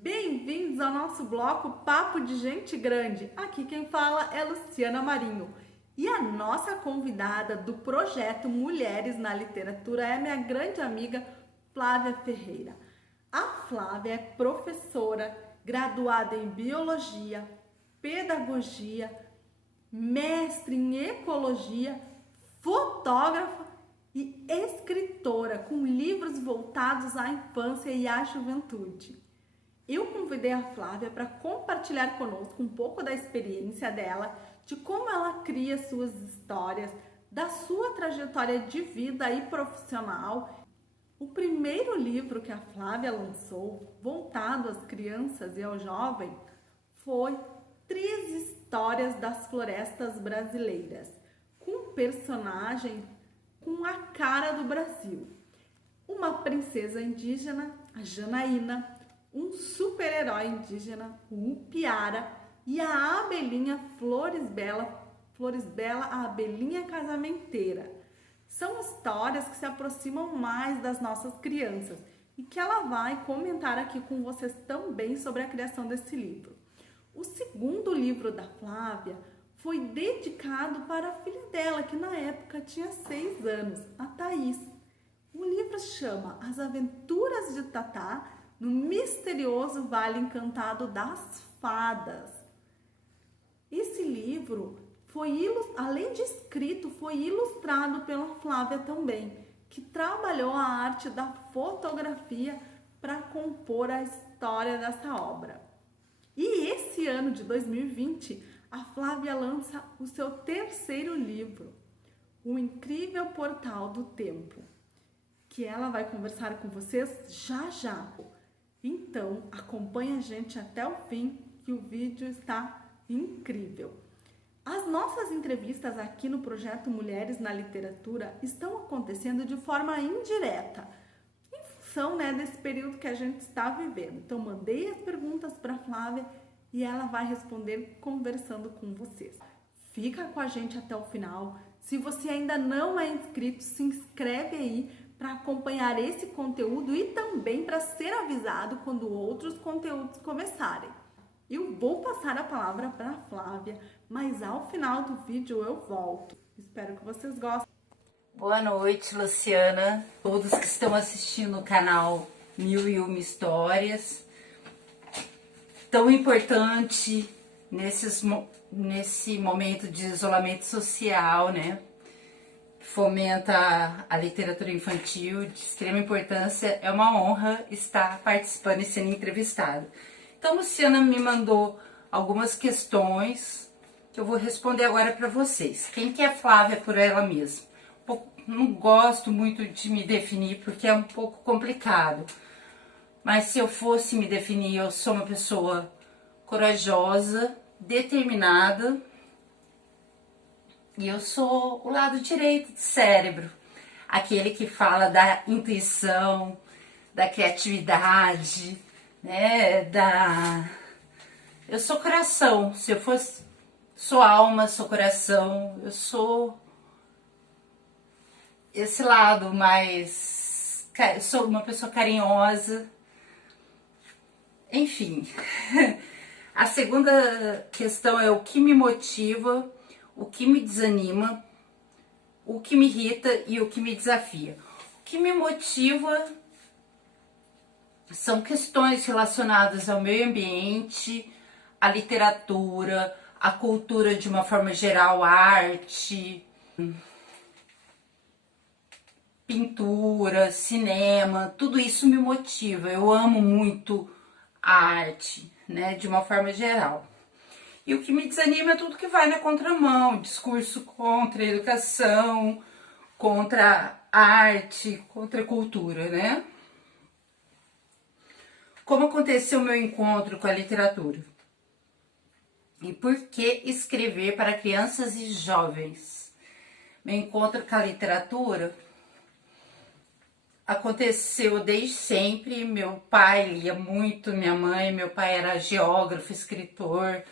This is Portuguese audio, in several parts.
Bem-vindos ao nosso bloco Papo de Gente Grande. Aqui quem fala é Luciana Marinho. E a nossa convidada do projeto Mulheres na Literatura é minha grande amiga Flávia Ferreira. A Flávia é professora, graduada em Biologia, Pedagogia, mestre em Ecologia, fotógrafa e escritora com livros voltados à infância e à juventude. Eu convidei a Flávia para compartilhar conosco um pouco da experiência dela, de como ela cria suas histórias, da sua trajetória de vida e profissional. O primeiro livro que a Flávia lançou, voltado às crianças e aos jovens, foi Três Histórias das Florestas Brasileiras, com personagens com a cara do Brasil. Uma princesa indígena, a Janaína, um super-herói indígena, o Upiara, e a abelhinha Flores Bela, a abelhinha casamenteira. São histórias que se aproximam mais das nossas crianças e que ela vai comentar aqui com vocês também sobre a criação desse livro. O segundo livro da Flávia foi dedicado para a filha dela, que na época tinha 6 anos, a Thaís. O livro chama As Aventuras de Tatá no Misterioso Vale Encantado das Fadas. Esse livro foi, além de escrito, foi ilustrado pela Flávia também, que trabalhou a arte da fotografia para compor a história dessa obra. E esse ano de 2020, a Flávia lança o seu terceiro livro, O Incrível Portal do Tempo, que ela vai conversar com vocês já já. Então, acompanhe a gente até o fim, que o vídeo está incrível. As nossas entrevistas aqui no projeto Mulheres na Literatura estão acontecendo de forma indireta, em função, desse período que a gente está vivendo. Então, mandei as perguntas para a Flávia e ela vai responder conversando com vocês. Fica com a gente até o final. Se você ainda não é inscrito, se inscreve aí para acompanhar esse conteúdo e também para ser avisado quando outros conteúdos começarem. Eu vou passar a palavra para a Flávia, mas ao final do vídeo eu volto. Espero que vocês gostem. Boa noite, Luciana, todos que estão assistindo o canal Mil e Uma Histórias. Tão importante nesse momento de isolamento social, Fomenta a literatura infantil, de extrema importância. É uma honra estar participando e sendo entrevistada. Então, Luciana me mandou algumas questões que eu vou responder agora para vocês. Quem que é a Flávia por ela mesma? Não gosto muito de me definir porque é um pouco complicado. Mas se eu fosse me definir, eu sou uma pessoa corajosa, determinada, e eu sou o lado direito do cérebro, aquele que fala da intuição, da criatividade, Eu sou coração, se eu fosse, sou alma, sou coração, eu sou esse lado mais, eu sou uma pessoa carinhosa, enfim. A segunda questão é o que me motiva, o que me desanima, o que me irrita e o que me desafia. O que me motiva são questões relacionadas ao meio ambiente, à literatura, à cultura de uma forma geral, à arte, pintura, cinema, tudo isso me motiva. Eu amo muito a arte, de uma forma geral. E o que me desanima é tudo que vai na contramão, discurso contra a educação, contra a arte, contra a cultura, Como aconteceu o meu encontro com a literatura? E por que escrever para crianças e jovens? Meu encontro com a literatura aconteceu desde sempre. Meu pai lia muito, minha mãe, meu pai era geógrafo, escritor.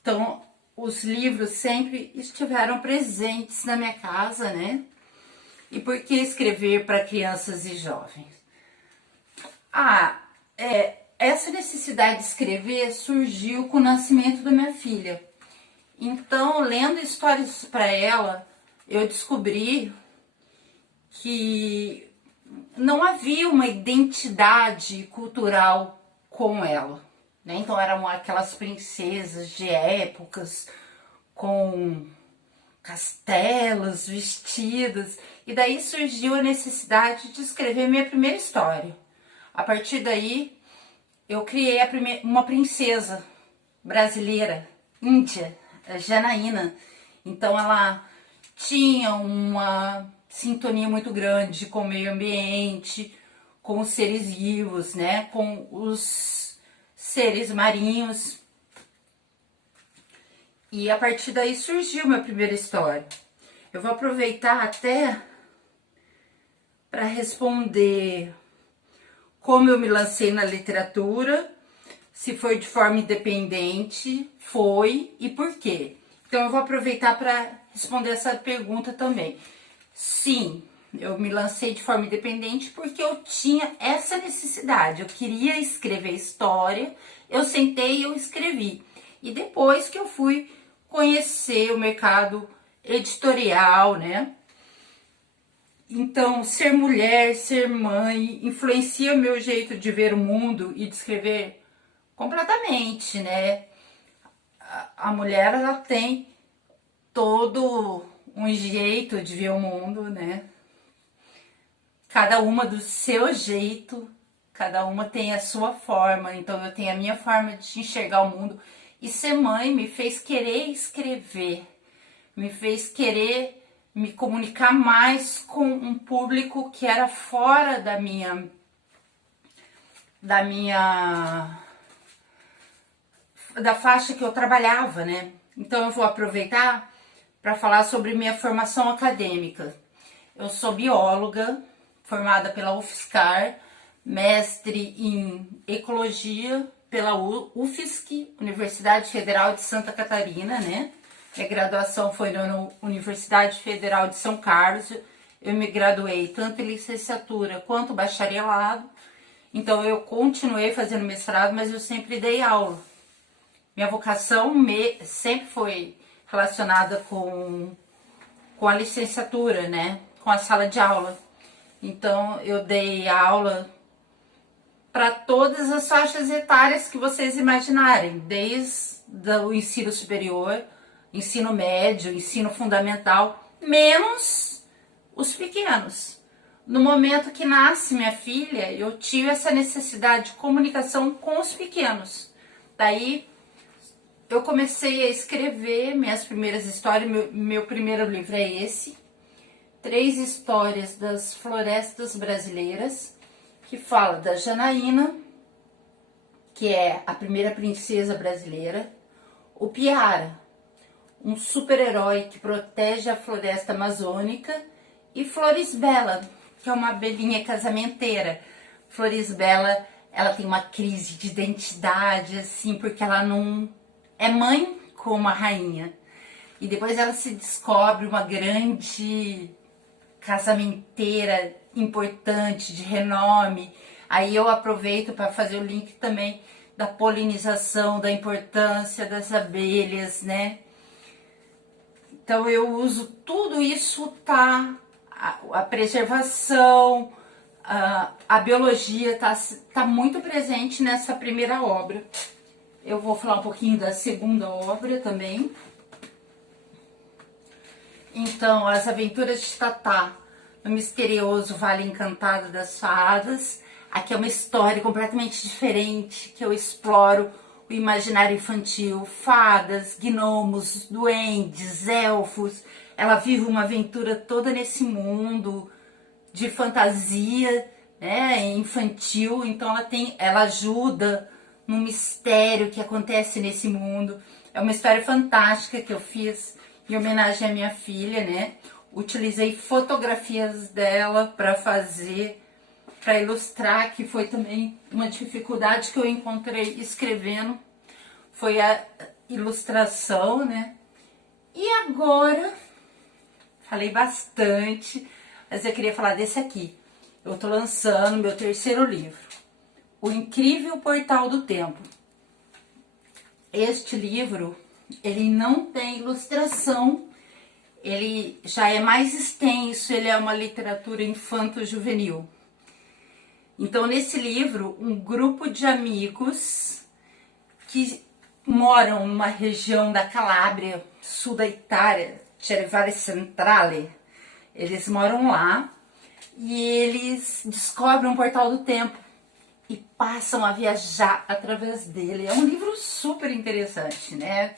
Então, os livros sempre estiveram presentes na minha casa, E por que escrever para crianças e jovens? essa necessidade de escrever surgiu com o nascimento da minha filha. Então, lendo histórias para ela, eu descobri que não havia uma identidade cultural com ela, né? Então eram aquelas princesas de épocas com castelos, vestidos, e daí surgiu a necessidade de escrever minha primeira história. A partir daí, eu criei uma princesa brasileira, índia, a Janaína. Então ela tinha uma sintonia muito grande com o meio ambiente, com os seres vivos, né? Com os seres marinhos. E a partir daí surgiu minha primeira história. Eu vou aproveitar até para responder como eu me lancei na literatura, se foi de forma independente, foi e por quê. Então eu vou aproveitar para responder essa pergunta também. Sim, eu me lancei de forma independente porque eu tinha essa necessidade. Eu queria escrever história, eu sentei e eu escrevi. E depois que eu fui conhecer o mercado editorial, né? Então, ser mulher, ser mãe, influencia o meu jeito de ver o mundo e de escrever completamente, né? A mulher, ela tem todo um jeito de ver o mundo, né? Cada uma do seu jeito, cada uma tem a sua forma. Então, eu tenho a minha forma de enxergar o mundo. E ser mãe me fez querer escrever, me fez querer me comunicar mais com um público que era fora da faixa que eu trabalhava, né? Então eu vou aproveitar para falar sobre minha formação acadêmica. Eu sou bióloga, formada pela UFSCar, mestre em ecologia pela UFSC, Universidade Federal de Santa Catarina, né? Minha graduação foi na Universidade Federal de São Carlos. Eu me graduei tanto em licenciatura quanto bacharelado. Então eu continuei fazendo mestrado, mas eu sempre dei aula. Minha vocação sempre foi relacionada com a licenciatura, né? Com a sala de aula. Então eu dei aula para todas as faixas etárias que vocês imaginarem, desde o ensino superior, ensino médio, ensino fundamental, menos os pequenos. No momento que nasce minha filha, eu tive essa necessidade de comunicação com os pequenos. Daí eu comecei a escrever minhas primeiras histórias, meu primeiro livro é esse, 3 histórias das florestas brasileiras, que fala da Janaína, que é a primeira princesa brasileira, o Piara, um super-herói que protege a floresta amazônica, e Florisbela, que é uma abelhinha casamenteira. Florisbela, ela tem uma crise de identidade, assim, porque ela não é mãe como a rainha. E depois ela se descobre uma grande casamenteira importante, de renome. Aí eu aproveito para fazer o link também da polinização, da importância das abelhas, né? Então eu uso tudo isso, tá? A preservação, a biologia tá muito presente nessa primeira obra. Eu vou falar um pouquinho da segunda obra também. Então, As Aventuras de Tatá, no misterioso Vale Encantado das Fadas. Aqui é uma história completamente diferente, que eu exploro o imaginário infantil, fadas, gnomos, duendes, elfos. Ela vive uma aventura toda nesse mundo de fantasia, né, infantil. Então ela ajuda no mistério que acontece nesse mundo. É uma história fantástica que eu fiz em homenagem à minha filha, né? Utilizei fotografias dela para ilustrar, que foi também uma dificuldade que eu encontrei escrevendo, foi a ilustração, né? E agora, falei bastante, mas eu queria falar desse aqui. Eu tô lançando meu terceiro livro, O Incrível Portal do Tempo. Este livro, ele não tem ilustração, ele já é mais extenso, ele é uma literatura infanto-juvenil. Então, nesse livro, um grupo de amigos que moram numa região da Calábria, sul da Itália, Cerevare Centrale, eles moram lá e eles descobrem um portal do tempo e passam a viajar através dele. É um livro super interessante, né?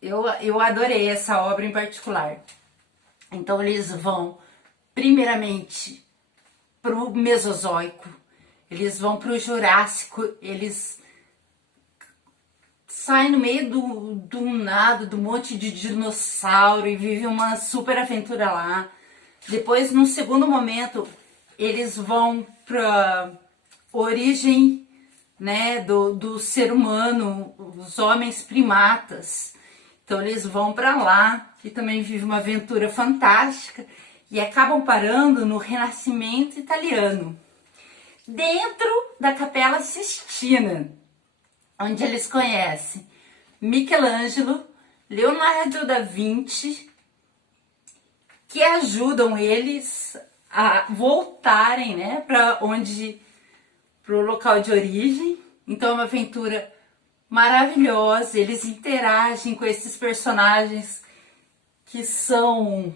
Eu adorei essa obra em particular. Então eles vão, primeiramente, para o Mesozoico, eles vão para o Jurássico, eles saem no meio do nada, do monte de dinossauro e vivem uma super aventura lá. Depois, num segundo momento, eles vão para origem, né, do ser humano, os homens primatas. Então eles vão para lá e também vivem uma aventura fantástica e acabam parando no Renascimento italiano, dentro da Capela Sistina, onde eles conhecem Michelangelo, Leonardo da Vinci, que ajudam eles a voltarem, né, para o local de origem. Então é uma aventura maravilhosa, eles interagem com esses personagens que são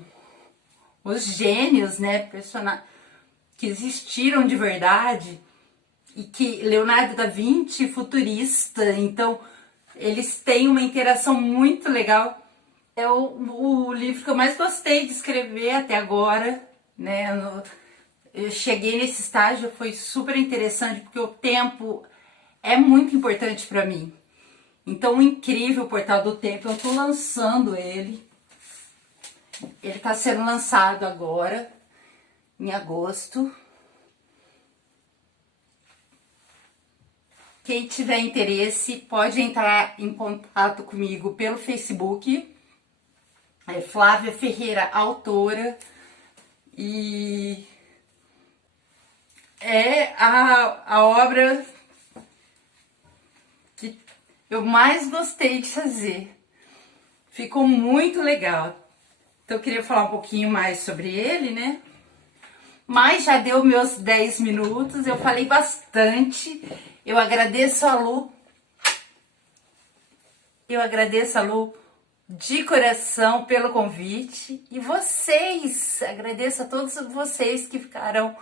os gênios, né, que existiram de verdade, e que Leonardo da Vinci, futurista, então eles têm uma interação muito legal. É o livro que eu mais gostei de escrever até agora, né? Eu cheguei nesse estágio, foi super interessante, porque o tempo é muito importante para mim. Então, o Incrível Portal do Tempo, eu estou lançando ele. Ele está sendo lançado agora, em agosto. Quem tiver interesse pode entrar em contato comigo pelo Facebook. É Flávia Ferreira, autora. E é a obra que eu mais gostei de fazer. Ficou muito legal. Então eu queria falar um pouquinho mais sobre ele, né? Mas já deu meus 10 minutos, eu falei bastante. Eu agradeço a Lu. Eu agradeço a Lu de coração pelo convite. E vocês, agradeço a todos vocês que ficaram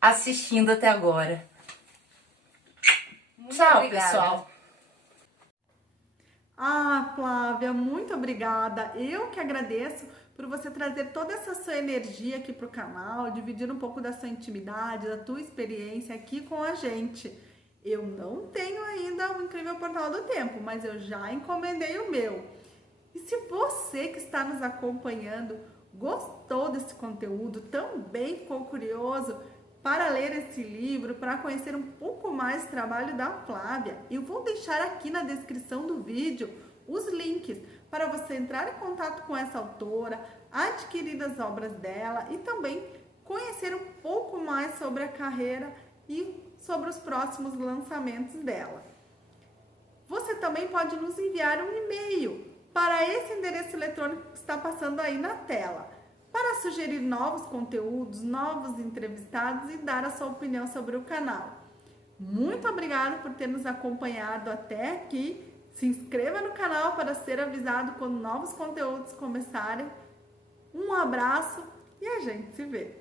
assistindo até agora. Muito Tchau, obrigada. pessoal. Ah, Flávia, muito obrigada. Eu que agradeço por você trazer toda essa sua energia aqui para o canal, dividir um pouco da sua intimidade, da tua experiência aqui com a gente. Eu não tenho ainda o Incrível Portal do Tempo, mas eu já encomendei o meu. E se você que está nos acompanhando gostou desse conteúdo, também ficou curioso para ler esse livro, para conhecer um pouco mais do trabalho da Flávia, eu vou deixar aqui na descrição do vídeo os links para você entrar em contato com essa autora, adquirir as obras dela e também conhecer um pouco mais sobre a carreira e sobre os próximos lançamentos dela. Você também pode nos enviar um e-mail para esse endereço eletrônico que está passando aí na tela, para sugerir novos conteúdos, novos entrevistados e dar a sua opinião sobre o canal. Muito obrigada por ter nos acompanhado até aqui. Se inscreva no canal para ser avisado quando novos conteúdos começarem. Um abraço e a gente se vê!